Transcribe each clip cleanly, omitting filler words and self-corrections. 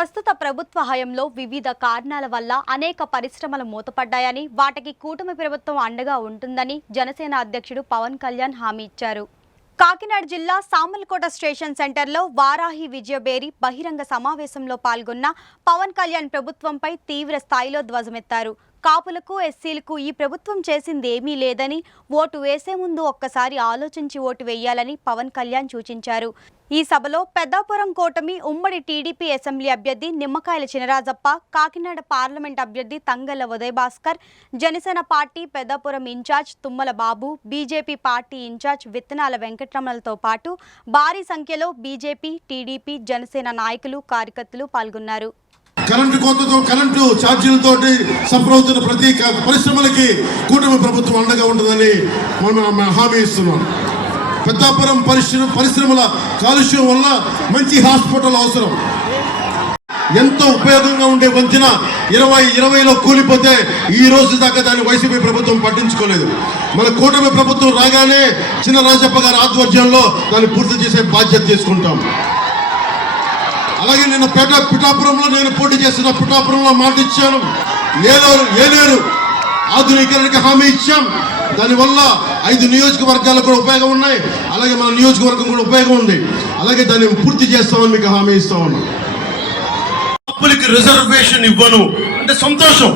ప్రస్తుత ప్రభుత్వ హయాంలో వివిధ కారణాల వల్ల అనేక పరిశ్రమలు మూతపడ్డాయని, వాటికి కూటమి ప్రభుత్వం అండగా ఉంటుందని జనసేన అధ్యక్షుడు పవన్ కళ్యాణ్ హామీ ఇచ్చారు. కాకినాడ జిల్లా సామర్లకోట స్టేషన్ సెంటర్లో వారాహి విజయబేరి బహిరంగ సమావేశంలో పాల్గొన్న పవన్ కళ్యాణ్ ప్రభుత్వంపై తీవ్ర స్థాయిలో ధ్వజమెత్తారు. కాపులకు, ఎస్సీలకు ఈ ప్రభుత్వం చేసింది ఏమీ లేదని, ఓటు వేసే ముందు ఒక్కసారి ఆలోచించి ఓటు వేయాలని పవన్ కళ్యాణ్ సూచించారు. ఈ సభలో పెద్దాపురం కూటమి ఉమ్మడి టీడీపీ అసెంబ్లీ అభ్యర్థి నిమ్మకాయల చినరాజప్ప, కాకినాడ పార్లమెంట్ అభ్యర్థి తంగళ్ల ఉదయ్ భాస్కర్, జనసేన పార్టీ పెద్దాపురం ఇన్ఛార్జ్ తుమ్మల బాబు, బీజేపీ పార్టీ ఇన్ఛార్జ్ విత్తనాల వెంకటరమణలతో పాటు భారీ సంఖ్యలో బీజేపీ, టీడీపీ, జనసేన నాయకులు, కార్యకర్తలు పాల్గొన్నారు. కరెంటు కోతతో, కరెంటు ఛార్జీలతో సఫర్ అవుతున్న ప్రతి పరిశ్రమలకి కూటమి ప్రభుత్వం అండగా ఉంటుందని మనం హామీ ఇస్తున్నాం. పెద్దాపురం పరిశ్రమల కాలుష్యం వల్ల మంచి హాస్పిటల్ అవసరం. ఎంతో ఉపయోగంగా ఉండే వంతెన 2020లో కూలిపోతే ఈ రోజు దాకా దాన్ని వైసీపీ ప్రభుత్వం పట్టించుకోలేదు. మన కూటమి ప్రభుత్వం రాగానే చినరాజప్ప గారి ఆధ్వర్యంలో దాన్ని పూర్తి చేసే బాధ్యత తీసుకుంటాం. అలాగే నిన్న పిఠాపురంలో నేను పోటీ చేసిన పిఠాపురంలో మాట ఇచ్చాను. ఏలేరు ఆధునీకరణకి హామీ ఇచ్చాం. దానివల్ల 5 నియోజకవర్గాలకు కూడా ఉపయోగం ఉన్నాయి. అలాగే మన నియోజకవర్గం కూడా ఉపయోగం ఉంది. అలాగే దాన్ని పూర్తి చేస్తామని మీకు హామీ ఇస్తా ఉన్నాం. కాపులకి రిజర్వేషన్ ఇవ్వను అంటే సంతోషం,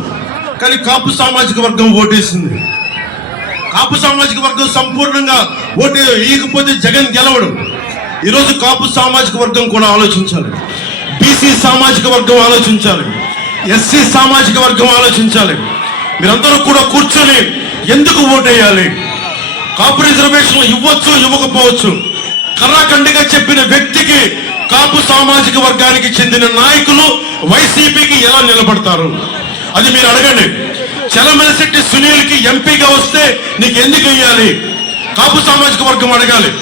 కానీ కాపు సామాజిక వర్గం ఓటేసింది. కాపు సామాజిక వర్గం సంపూర్ణంగా ఓటు వేయకపోతే జగన్ గెలవడు. ఈరోజు కాపు సామాజిక వర్గం కూడా ఆలోచించాలి, బీసీ సామాజిక వర్గం ఆలోచించాలి, ఎస్సీ సామాజిక వర్గం ఆలోచించాలి. మీరందరూ కూడా కూర్చొని ఎందుకు ఓటేయాలి, కాపు రిజర్వేషన్ ఇవ్వచ్చు ఇవ్వకపోవచ్చు, కర్రాఖండిగా చెప్పిన వ్యక్తికి కాపు సామాజిక వర్గానికి చెందిన నాయకులు వైసీపీకి ఎలా నిలబడతారు అది మీరు అడగండి. చలమలశెట్టి సునీల్కి ఎంపీగా వస్తే నీకు ఎందుకు వెయ్యాలి, కాపు సామాజిక వర్గం అడగాలి.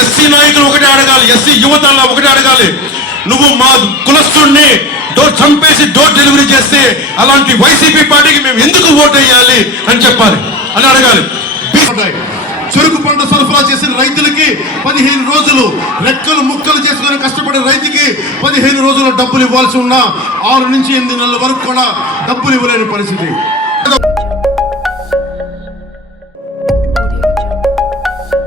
ఎస్సీ నాయకులు ఒకటే అడగాలి, ఎస్సీ యువత ఒకటే అడగాలి. నువ్వు మా కులస్తుడిని చంపేసి డోర్ డెలివరీ చేస్తే అలాంటి వైసీపీ పార్టీకి మేము ఎందుకు ఓటు వేయాలి అని చెప్పాలి అని అడగాలి. చెరుకు పంట సరఫరా చేసిన రైతులకి 15 రోజులు రెక్కలు ముక్కలు చేసుకుని కష్టపడే రైతుకి 15 రోజుల డబ్బులు ఇవ్వాల్సి ఉన్నా 6 నుంచి 8 నెలల వరకు కూడా డబ్బులు ఇవ్వలేని పరిస్థితి.